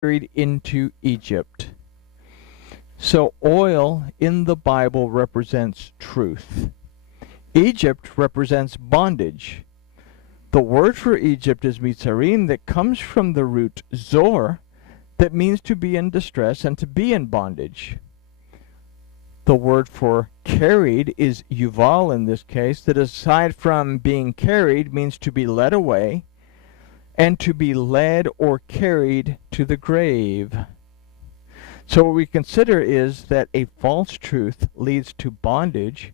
carried into Egypt. So oil in the Bible represents truth. Egypt represents bondage. The word for Egypt is Mitzarim, that comes from the root zor, that means to be in distress and to be in bondage. The word for carried is yuval in this case, that aside from being carried means to be led away and to be led or carried to the grave. So what we consider is that a false truth leads to bondage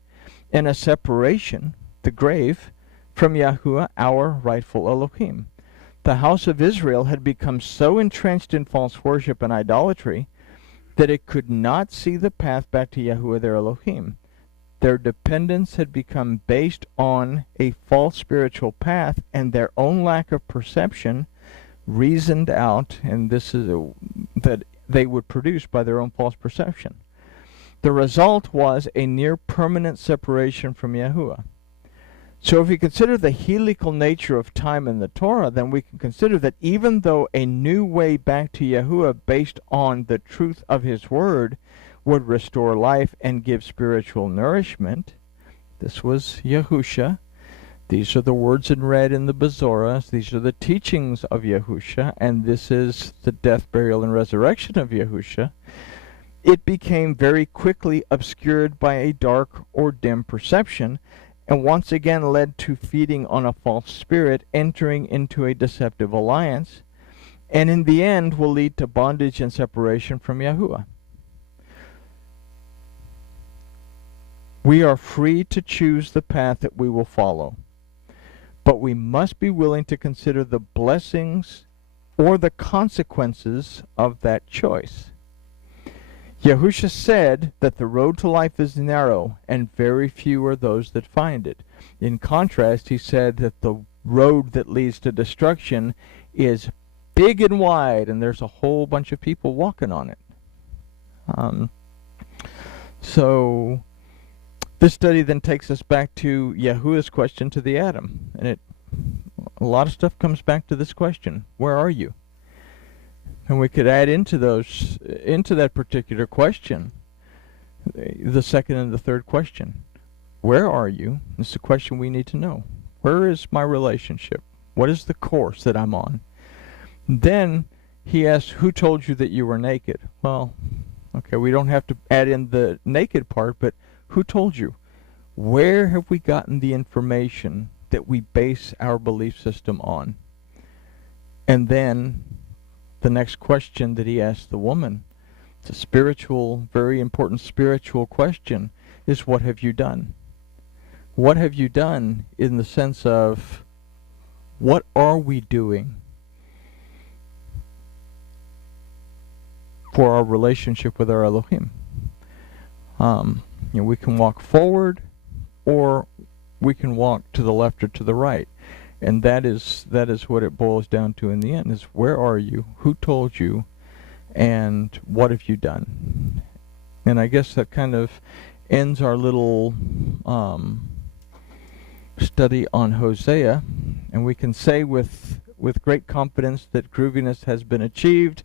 and a separation, the grave, from Yahuwah, our rightful Elohim. The house of Israel had become so entrenched in false worship and idolatry that it could not see the path back to Yahuwah, their Elohim. Their dependence had become based on a false spiritual path, and their own lack of perception reasoned out, and this is that they would produce by their own false perception. The result was a near permanent separation from Yahuwah. So if we consider the helical nature of time in the Torah, then we can consider that even though a new way back to Yahuwah based on the truth of his word would restore life and give spiritual nourishment, this was Yahusha. These are the words in red in the Bezoras. These are the teachings of Yahusha, and this is the death, burial, and resurrection of Yahusha. It became very quickly obscured by a dark or dim perception, and once again led to feeding on a false spirit, entering into a deceptive alliance, and in the end will lead to bondage and separation from Yahuwah. We are free to choose the path that we will follow, but we must be willing to consider the blessings or the consequences of that choice. Yahusha said that the road to life is narrow, and very few are those that find it. In contrast, he said that the road that leads to destruction is big and wide, and there's a whole bunch of people walking on it. So this study then takes us back to Yahuwah's question to the Adam, and a lot of stuff comes back to this question: where are you? And we could add into that particular question, the second and the third question. Where are you? It's a question we need to know. Where is my relationship? What is the course that I'm on? Then he asked, who told you that you were naked? Well, okay, we don't have to add in the naked part, but who told you? Where have we gotten the information that we base our belief system on? And then the next question that he asked the woman, it's a spiritual, very important spiritual question, is what have you done? What have you done in the sense of, what are we doing for our relationship with our Elohim? We can walk forward, or we can walk to the left or to the right. And that is what it boils down to in the end, is where are you, who told you, and what have you done? And I guess that kind of ends our little study on Hosea, and we can say with great confidence that grooviness has been achieved,